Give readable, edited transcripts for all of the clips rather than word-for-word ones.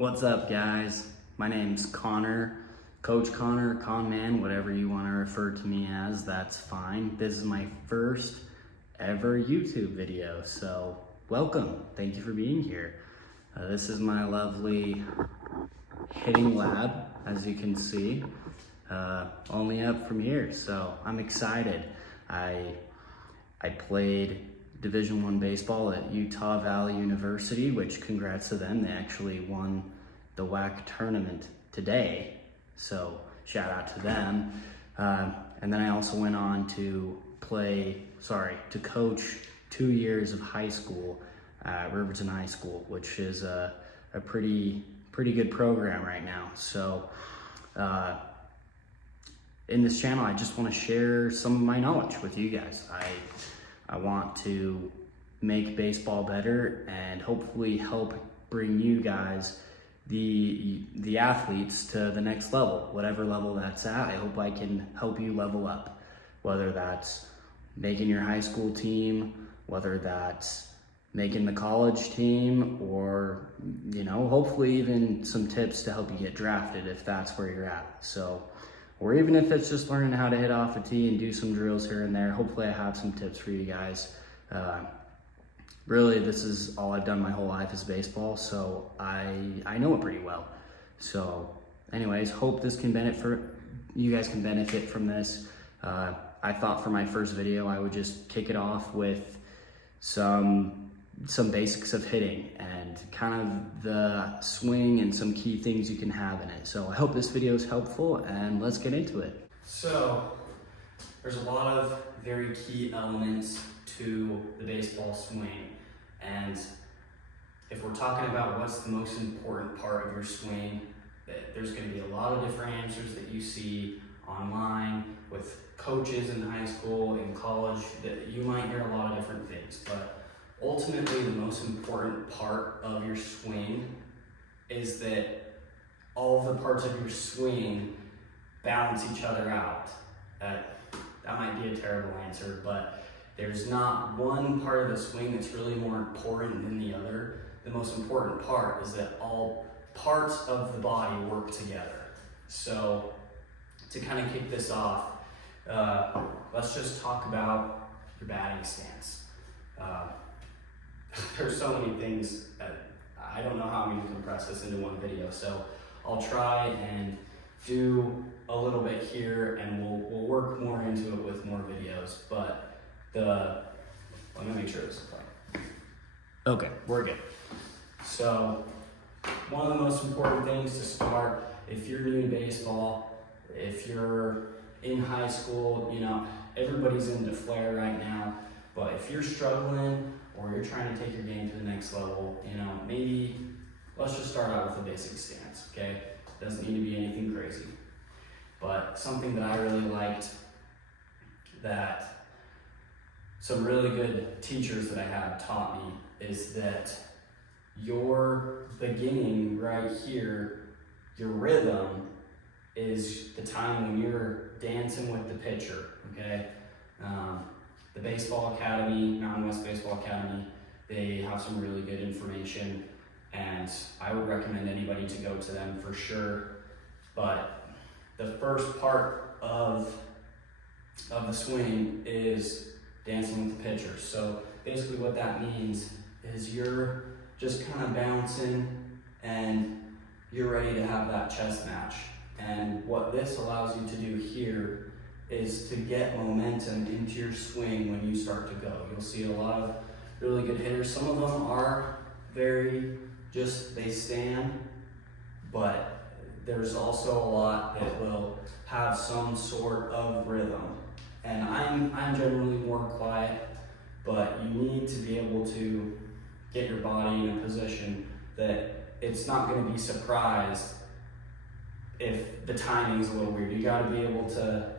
What's up, guys? My name's Connor, Coach Connor, Con Man, whatever you want to refer to me as, that's fine. This is my first ever YouTube video, so welcome. Thank you for being here. This is my lovely hitting lab, as you can see, only up from here, so I'm excited. I played Division I baseball at Utah Valley University, which congrats to them. They actually won the WAC tournament today, so shout out to them. And then I also went on to coach 2 years of high school at Riverton High School, which is a pretty good program right now. So in this channel, I just want to share some of my knowledge with you guys. I want to make baseball better and hopefully help bring you guys, the athletes, to the next level, whatever level that's at. I hope I can help you level up, whether that's making your high school team, whether that's making the college team, or, you know, hopefully even some tips to help you get drafted if that's where you're at. So, or even if it's just learning how to hit off a tee and do some drills here and there, hopefully I have some tips for you guys. Really, this is all I've done my whole life is baseball, so I know it pretty well. So anyways, hope this can you guys can benefit from this. I thought for my first video, I would just kick it off with some basics of hitting and kind of the swing and some key things you can have in it. So I hope this video is helpful, and let's get into it. So there's a lot of very key elements to the baseball swing, and if we're talking about what's the most important part of your swing, there's going to be a lot of different answers that you see online with coaches in high school, in college, that you might hear a lot of different things, but ultimately the most important part of your swing is that all of the parts of your swing balance each other out. That might be a terrible answer, but there's not one part of the swing that's really more important than the other. The most important part is that all parts of the body work together. So to kind of kick this off, let's just talk about your batting stance. There's so many things that I don't know how I'm going to compress this into one video, so I'll try and do a little bit here, and we'll work more into it with more videos. But let me make sure this is fine. Okay, we're good. So one of the most important things to start, if you're new to baseball, if you're in high school, you know, everybody's into flair right now, but if you're struggling or you're trying to take your game to the next level, you know, maybe let's just start out with a basic stance, okay? Doesn't need to be anything crazy. But something that I really liked, that some really good teachers that I had taught me, is that your beginning right here, your rhythm, is the time when you're dancing with the pitcher, okay? The Baseball Academy, Mountain West Baseball Academy, they have some really good information, and I would recommend anybody to go to them for sure. But the first part of the swing is dancing with the pitcher. So basically what that means is you're just kind of bouncing and you're ready to have that chest match. And what this allows you to do here is to get momentum into your swing when you start to go. You'll see a lot of really good hitters. Some of them are they stand, but there's also a lot that will have some sort of rhythm. And I'm generally more quiet, but you need to be able to get your body in a position that it's not going to be surprised if the timing's a little weird. You got to be able to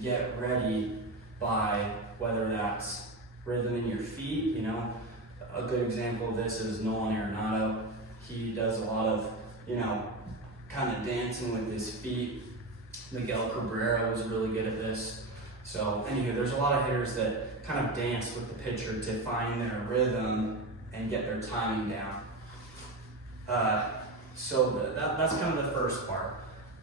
get ready by whether that's rhythm in your feet. You know, a good example of this is Nolan Arenado. He does a lot of, you know, kind of dancing with his feet. Miguel Cabrera was really good at this. So anyway, there's a lot of hitters that kind of dance with the pitcher to find their rhythm and get their timing down. So that's kind of the first part.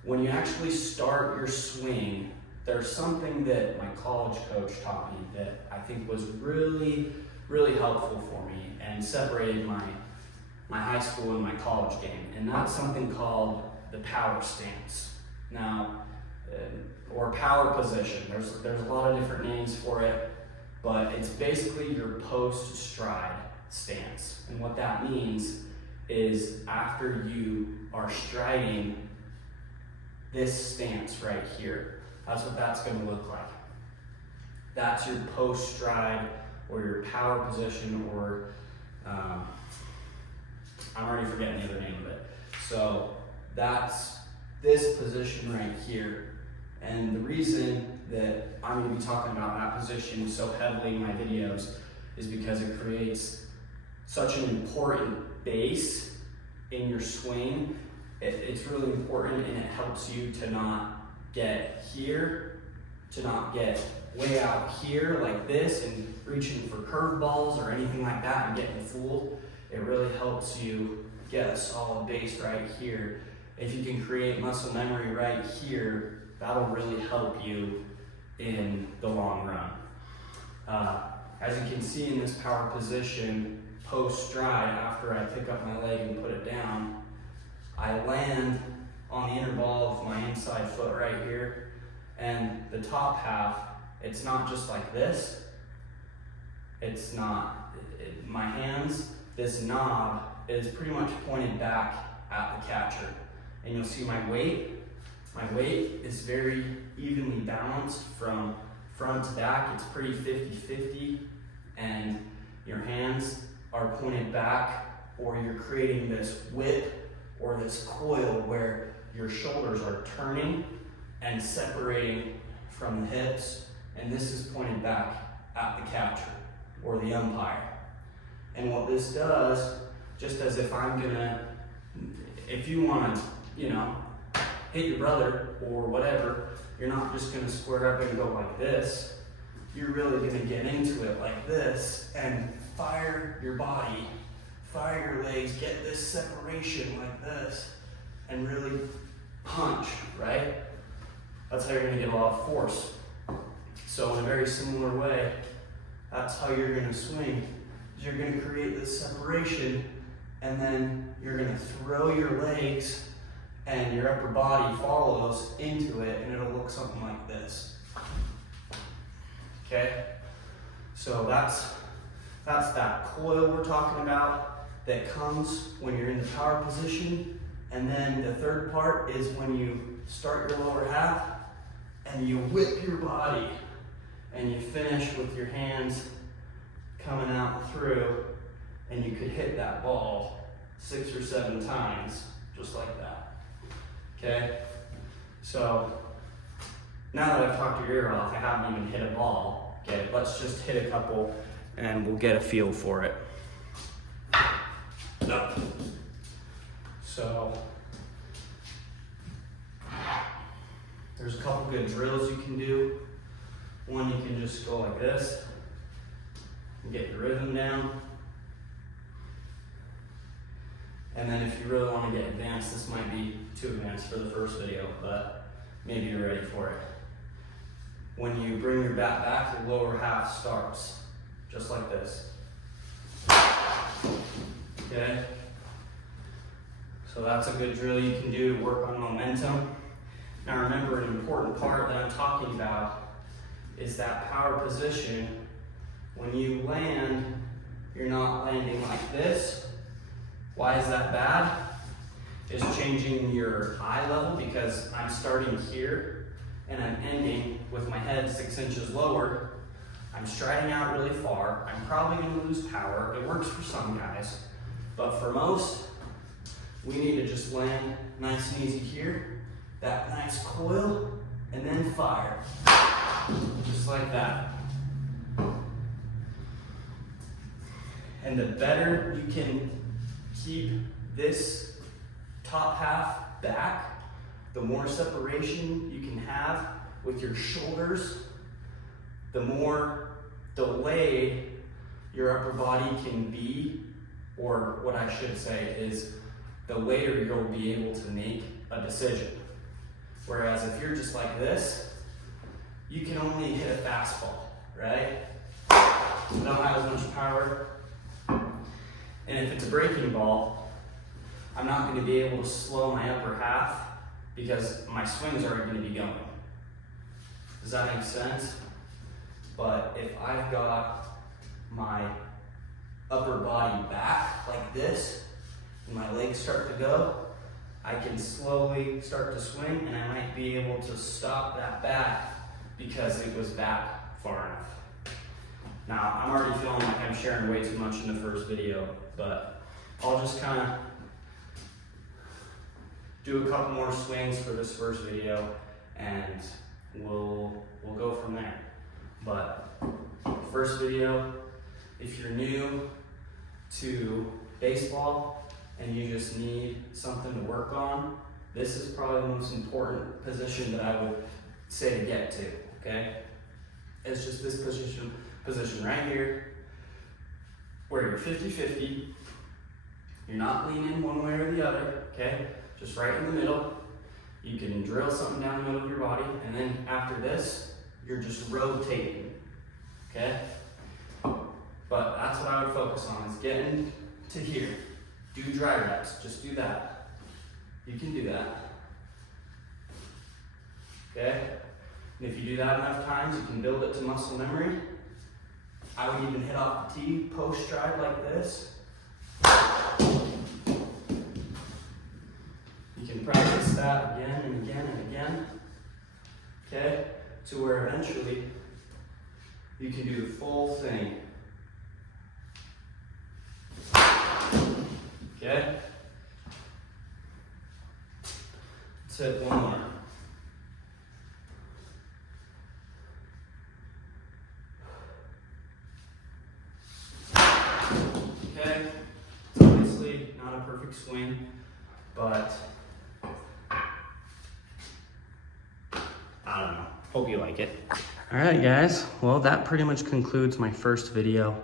When you actually start your swing, there's something that my college coach taught me that I think was really, really helpful for me and separated my high school and my college game. And that's something called the power stance. Now, or power position. There's a lot of different names for it, but it's basically your post-stride stance. And what that means is after you are striding this stance right here, that's what that's going to look like. That's your post-stride or your power position, or I'm already forgetting the other name of it. So that's this position right here. And the reason that I'm going to be talking about that position so heavily in my videos is because it creates such an important base in your swing. It's really important, and it helps you to not get here, to not get way out here like this and reaching for curveballs or anything like that and getting fooled. It really helps you get a solid base right here. If you can create muscle memory right here, that'll really help you in the long run. As you can see in this power position, post-stride, after I pick up my leg and put it down, I land on the inner ball of my inside foot right here, and the top half, it's not just like this. It's not, my hands, this knob is pretty much pointed back at the catcher. And you'll see my weight is very evenly balanced from front to back. It's pretty 50-50, and your hands are pointed back, or you're creating this whip or this coil where your shoulders are turning and separating from the hips, and this is pointed back at the catcher or the umpire. And what this does, just as if you want to, hit your brother or whatever, you're not just going to square up and go like this. You're really going to get into it like this and fire your body, fire your legs, get this separation like this, and really punch, right? That's how you're going to get a lot of force. So in a very similar way, that's how you're going to swing. You're going to create this separation, and then you're going to throw your legs, and your upper body follows into it, and it'll look something like this. Okay? So that's that coil we're talking about that comes when you're in the power position. And then the third part is when you start your lower half and you whip your body and you finish with your hands coming out through, and you could hit that ball 6 or 7 times just like that. Okay, so now that I've talked your ear off, I haven't even hit a ball. Okay, let's just hit a couple and we'll get a feel for it. Up. So there's a couple good drills you can do. One, you can just go like this and get your rhythm down. And then if you really want to get advanced, this might be too advanced for the first video, but maybe you're ready for it. When you bring your bat back, your lower half starts just like this. Okay? So that's a good drill you can do to work on momentum. Now remember, an important part that I'm talking about is that power position. When you land, you're not landing like this. Why is that bad? It's changing your eye level, because I'm starting here and I'm ending with my head 6 inches lower. I'm striding out really far. I'm probably going to lose power. It works for some guys, but for most, we need to just land nice and easy here, that nice coil, and then fire, just like that. And the better you can keep this top half back, the more separation you can have with your shoulders, the more delayed your upper body can be, or what I should say is the later you'll be able to make a decision. Whereas if you're just like this, you can only hit a fastball, right? You don't have as much power. And if it's a breaking ball, I'm not going to be able to slow my upper half because my swing's already going to be going. Does that make sense? But if I've got my upper body back like this, and my legs start to go, I can slowly start to swing, and I might be able to stop that bat because it was back far enough. Now, I'm already feeling like I'm sharing way too much in the first video, but I'll just kind of do a couple more swings for this first video, and we'll go from there. But first video, if you're new to baseball and you just need something to work on, this is probably the most important position that I would say to get to, okay? It's just this position right here, where you're 50-50, you're not leaning one way or the other, okay? Just right in the middle. You can drill something down the middle of your body, and then after this, you're just rotating, okay? But that's what I would focus on, is getting to here. Do dry reps, just do that. You can do that, okay? And if you do that enough times, you can build it to muscle memory. I would even hit off the tee, post stride like this. You can practice that again and again and again, okay? To where eventually you can do the full thing. Okay? Let's hit one more. Okay? It's obviously not a perfect swing, but I don't know. Hope you like it. All right, guys. Well, that pretty much concludes my first video.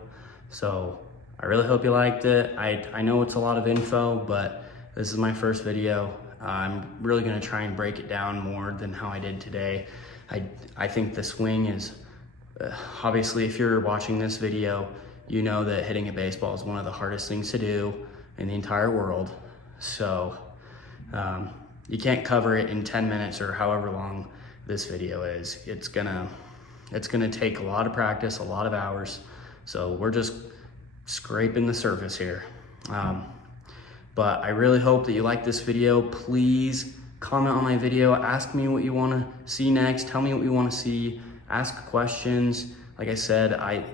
So I really hope you liked it. I know it's a lot of info, but this is my first video. I'm really gonna try and break it down more than how I did today. I think the swing is, obviously if you're watching this video, you know that hitting a baseball is one of the hardest things to do in the entire world. So you can't cover it in 10 minutes or however long this video is. It's gonna take a lot of practice, a lot of hours. So we're just scraping the surface here. But I really hope that you like this video. Please comment on my video, ask me what you wanna see next, tell me what you wanna see, ask questions. Like I said, I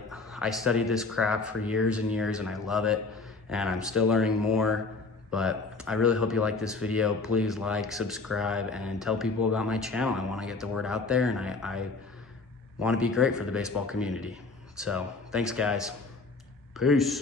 studied this crap for years and years and I love it, and I'm still learning more, but I really hope you like this video. Please like, subscribe, and tell people about my channel. I wanna get the word out there, and I wanna be great for the baseball community. So thanks, guys. Peace.